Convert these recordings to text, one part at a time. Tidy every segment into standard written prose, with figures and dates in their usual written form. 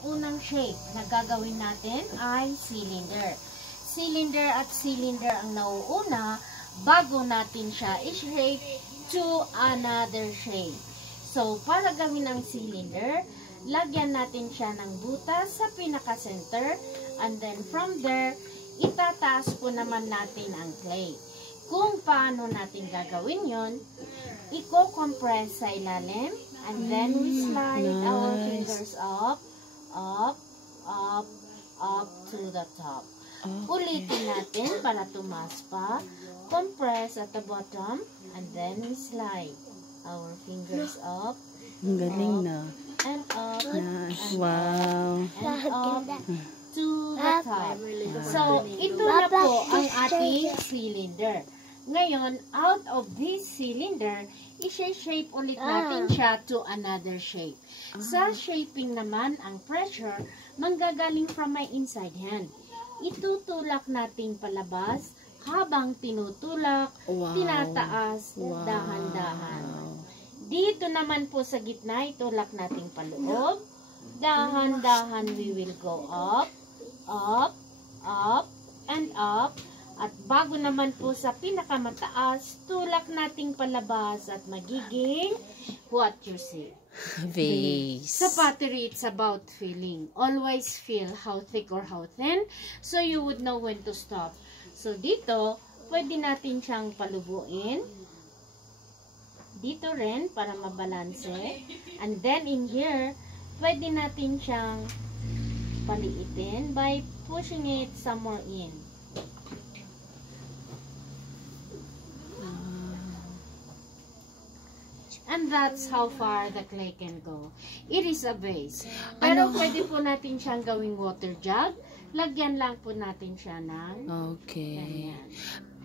Unang shape na gagawin natin ay cylinder. Cylinder at cylinder ang nauuna bago natin siya i-shape to another shape. So, para gawin ang cylinder, lagyan natin siya ng butas sa pinaka-center, and then from there, itataas po naman natin ang clay. Kung paano natin gagawin yon, i-compress sa ilalim, and then we slide our fingers up, up, up, up to the top. Ulitin natin para tumaas pa. Compress at the bottom, and then we slide our fingers up. Ang galing na. And up, Nice. Wow. and up to the top. So, ito na po ang ating cylinder. Ngayon, out of this cylinder, i-shape ulit natin siya to another shape. Sa shaping naman, ang pressure manggagaling from my inside hand. Itutulak natin palabas habang tinutulak, tinataas, dahan-dahan. Dito naman po sa gitna, itulak natin paloob. Dahan-dahan we will go up, up, up, and up. At bago naman po sa pinakamataas, tulak nating palabas at magiging what you see. Vase. Sa pottery, it's about feeling. Always feel how thick or how thin, so you would know when to stop. So dito, pwede natin siyang palubuin. Dito rin, para mabalanse. And then in here, pwede natin siyang paliitin by pushing it somewhere in. And that's how far the clay can go. It is a vase. Pero pwede po natin siyang gawing water jug. Lagyan lang po natin siya ng ganyan.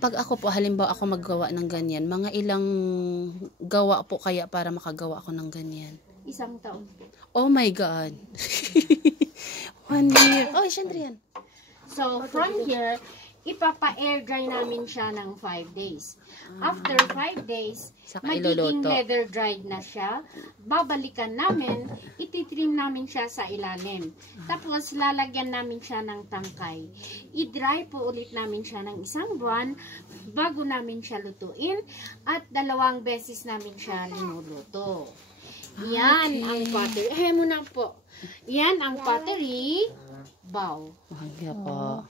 Pag ako po, halimbawa ako maggawa ng ganyan, mga ilang gawa po kaya para makagawa ako ng ganyan? 1 taon po. Oh my God! 1 year. Oh, syempre yan. So, from here, ipapa-air dry namin siya ng 5 days. After 5 days, magiging weather dried na siya. Babalikan namin, ititrim namin siya sa ilalim. Tapos, lalagyan namin siya ng tangkay. I-dry po ulit namin siya ng 1 buwan bago namin siya lutuin at 2 beses namin siya linuluto. Yan ang pottery. Muna po. Yan ang pottery bowl. Mahagya po.